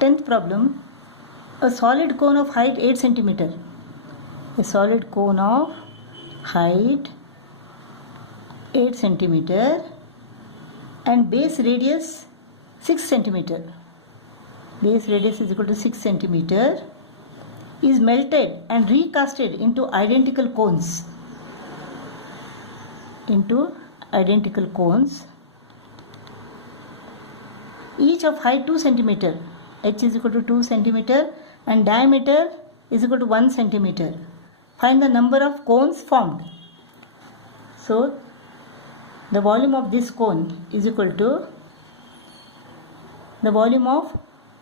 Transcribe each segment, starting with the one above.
10th problem. A solid cone of height 8 centimeter. A solid cone of height 8 centimeter and base radius 6 centimeter. Base radius is equal to 6 centimeter is melted and recasted into identical cones. Each of height 2 centimeter. H is equal to 2 centimeter and diameter is equal to 1 centimeter. Find the number of cones formed. So the volume of this cone is equal to the volume of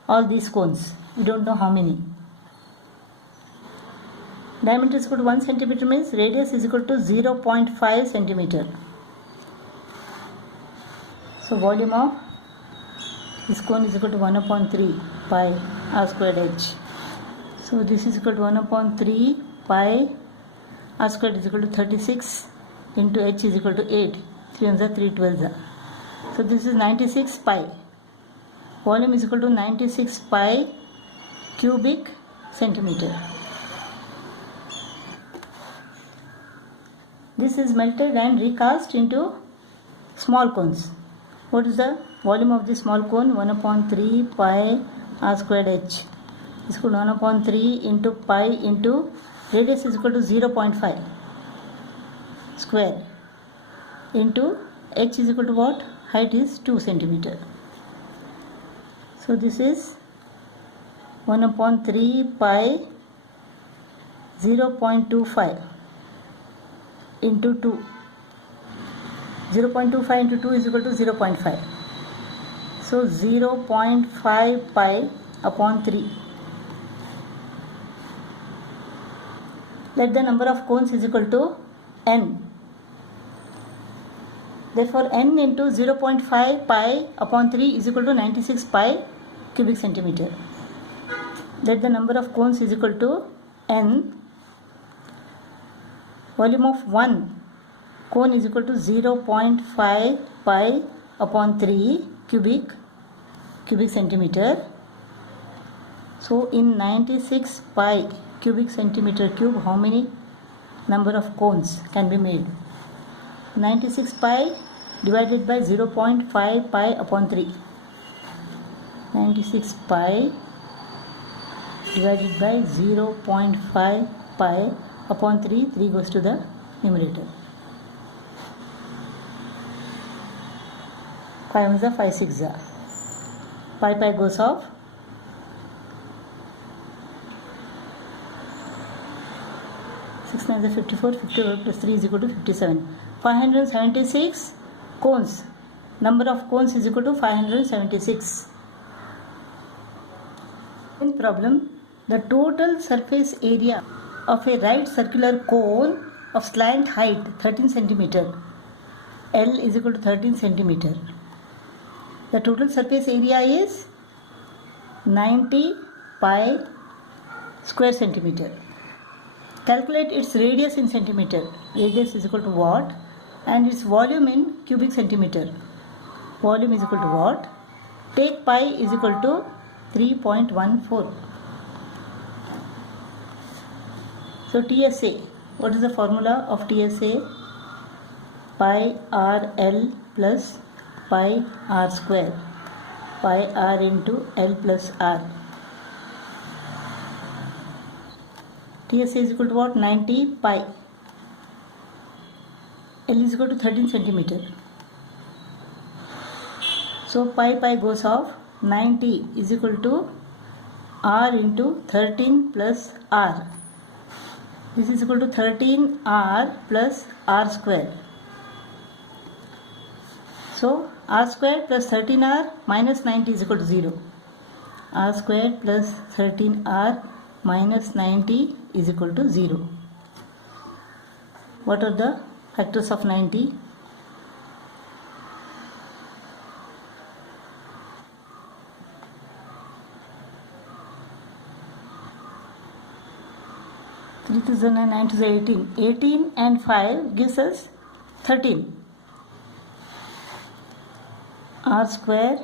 all these cones. We don't know how many. Diameter is equal to 1 centimeter means radius is equal to 0.5 centimeter. So volume of this cone is equal to 1 upon 3 pi r squared h. So this is equal to 1 upon 3 pi r squared is equal to 36 into h is equal to 8. 3 ones are 3 12s are. So this is 96 pi. Volume is equal to 96 pi cubic centimeter. This is melted and recast into small cones. What is the volume of this small cone? 1 upon 3 pi r squared h is equal to 1 upon 3 into pi into radius is equal to 0.5 square into h is equal to what? Height is 2 centimeter. So this is 1 upon 3 pi 0.25 into 2. 0.25 into 2 is equal to 0.5. So 0.5 pi upon 3. Let the number of cones is equal to n. Therefore n into 0.5 pi upon 3 is equal to 96 pi cubic centimeter. Let the number of cones is equal to n. Volume of 1 cone is equal to 0.5 pi upon 3 cubic centimeter. So in 96 pi cubic centimeter cube, how many number of cones can be made? 96 pi divided by 0.5 pi upon 3. 96 pi divided by 0.5 pi upon 3. 3 goes to the numerator. 5 ones are 5 6 are. Pi goes off. 6 9 is 54. 54 plus 3 is equal to 57. 576 cones. Number of cones is equal to 576. In problem, the total surface area of a right circular cone of slant height 13 centimeter. L is equal to 13 centimeter. The total surface area is 90 pi square centimeter. Calculate its radius in centimeter. Radius is equal to what? And its volume in cubic centimeter. Volume is equal to what? Take pi is equal to 3.14. So TSA. What is the formula of TSA? Pi RL plus pi r square. Pi r into L plus r. TSA is equal to what? 90 pi. L is equal to 13 centimeter. So pi goes off. 90 is equal to r into 13 plus r. This is equal to 13r plus r square. So r square plus 13r minus 90 is equal to 0. R square plus 13r minus 90 is equal to 0. What are the factors of 90? 3,000 and 9 to the 18. 18 and 5 gives us 13. R square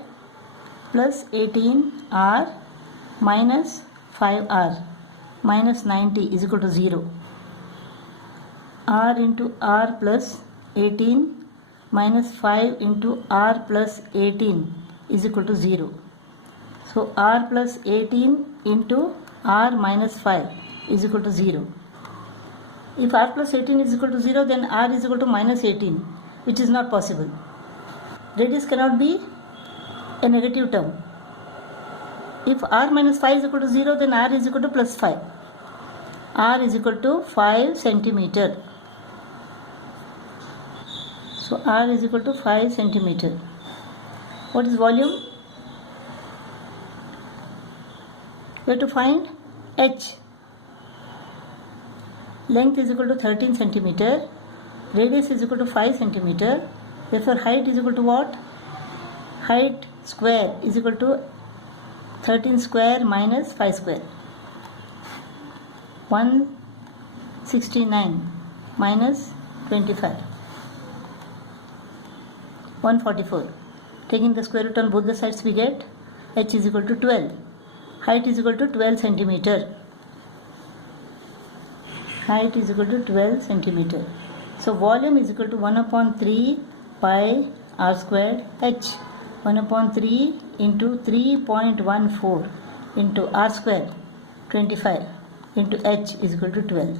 plus 18R minus 5r minus 90 is equal to 0. r into r plus 18 minus 5 into r plus 18 is equal to 0. So r plus 18 into r minus 5 is equal to 0. If r plus 18 is equal to 0, then r is equal to minus 18, which is not possible. Radius cannot be a negative term. If r minus 5 is equal to 0, then r is equal to plus 5. R is equal to 5 centimeter. So r is equal to 5 centimeter. What is volume? We have to find h. Length is equal to 13 centimeter. Radius is equal to 5 centimeter. Therefore height is equal to what? Height square is equal to 13 square minus 5 square. 169 minus 25. 144. Taking the square root on both the sides, we get h is equal to 12. Height is equal to 12 centimeter. Height is equal to 12 centimeter. So volume is equal to 1 upon 3 pi r squared h. 1 upon 3 into 3.14 into r square 25 into h is equal to 12.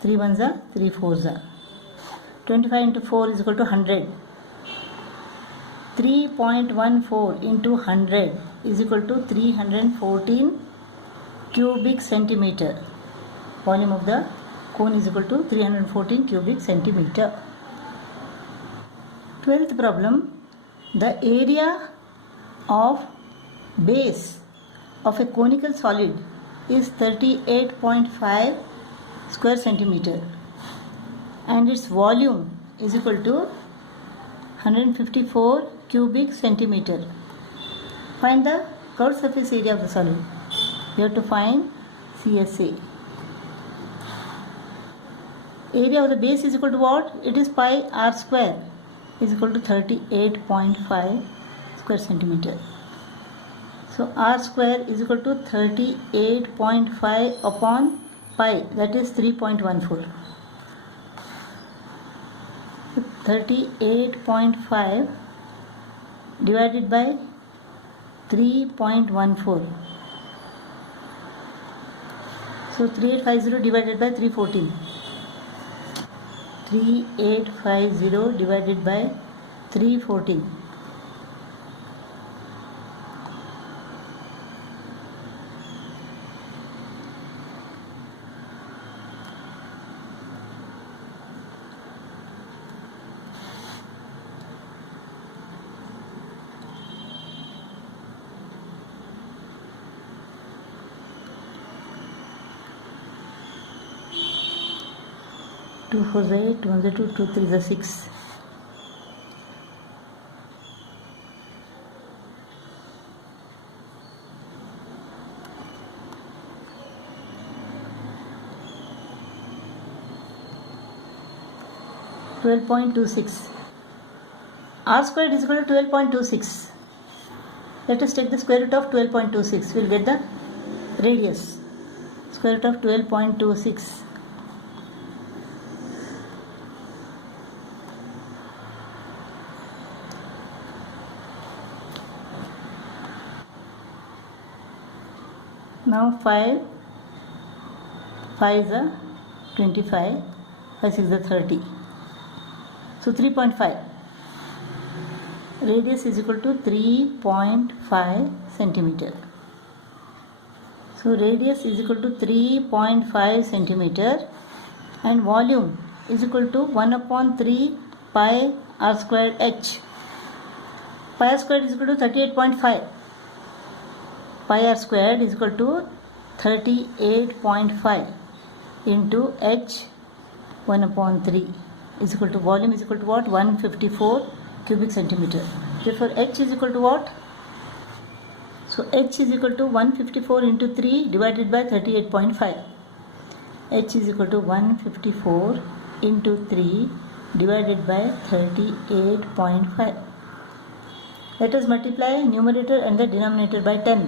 3 ones are 3 fours are. 25 into 4 is equal to 100. 3.14 into 100 is equal to 314 cubic centimeter. Volume of the cone is equal to 314 cubic centimeter. 12th problem. The area of base of a conical solid is 38.5 square centimeter and its volume is equal to 154 cubic centimeter. Find the curved surface area of the solid. You have to find CSA. Area of the base is equal to what? It is pi r square is equal to 38.5 square centimeter. So r square is equal to 38.5 upon pi, that is 3.14. 38.5 divided by 3.14. So 3850 divided by 314. 3850 divided by 314. Two fours are 8, 1 is 2, 2 3 is 6. .26. R squared is equal to 12.26. Let us take the square root of 12.26. We will get the radius. Square root of 12.26. Now 5 is a 25, 5 6 is a 30. So 3.5. Radius is equal to 3.5 centimeter. So radius is equal to 3.5 centimeter and volume is equal to 1 upon 3 pi r squared h. Pi r squared is equal to 38.5. Pi r squared is equal to 38.5 into h 1 upon 3 is equal to volume is equal to what? 154 cubic centimeter. Therefore h is equal to what? So h is equal to 154 into 3 divided by 38.5. H is equal to 154 into 3 divided by 38.5. Let us multiply numerator and the denominator by 10.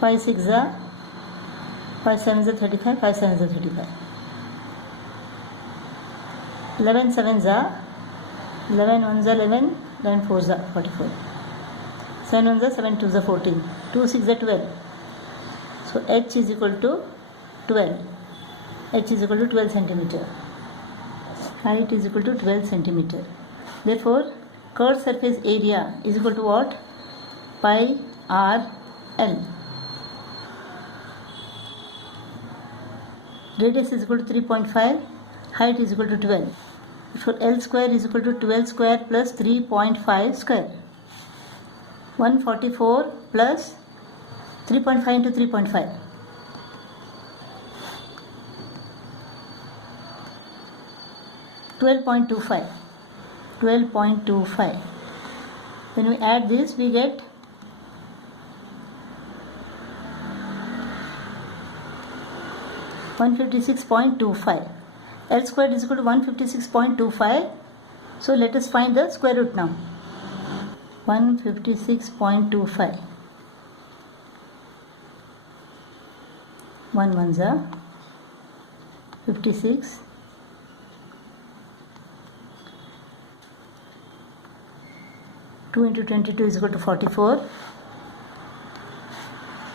5 6 are 5 7 are 35, 5 7 are 35. 11 7 are 11 1 are 11, 11 4 are 44. 7 1 are 7 2 are 14, 2 6 are 12. So h is equal to 12. H is equal to 12 centimeter. Height is equal to 12 centimeter. Therefore, curved surface area is equal to what? Pi r L. Radius is equal to 3.5. Height is equal to 12. Therefore, L square is equal to 12 square plus 3.5 square. 144 plus 3.5 into 3.5. 12.25. 12.25. When we add this, we get 156.25. L squared is equal to 156.25. So let us find the square root now. 156.25. 1 1s are 56. 2 into 22 is equal to 44.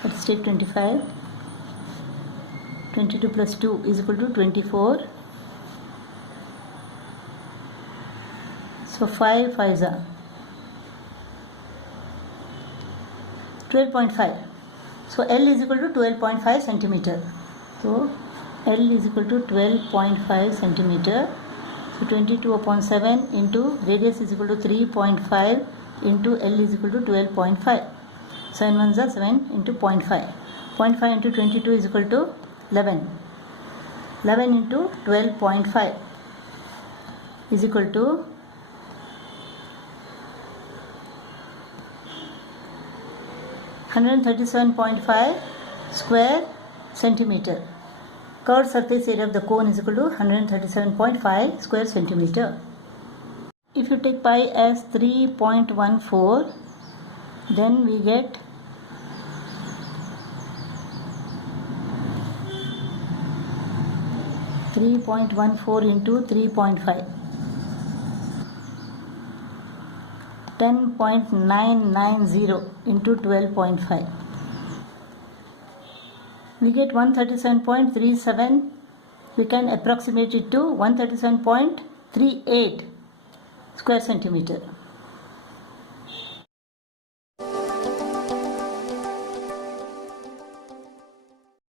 Let's take 25. 22 plus 2 is equal to 24. So 5 5s are 12.5. So L is equal to 12.5 centimeter. So L is equal to 12.5 centimeter. So 22 upon 7 into radius is equal to 3.5 into L is equal to 12.5. 7 1s are 7 into 0.5. 0.5 into 22 is equal to 11. 11 into 12.5 is equal to 137.5 square centimeter. Curved surface area of the cone is equal to 137.5 square centimeter. If you take pi as 3.14, then we get 3.14 into 3.5. 10.990 into 12.5. We get 137.37. We can approximate it to 137.38 square centimeter.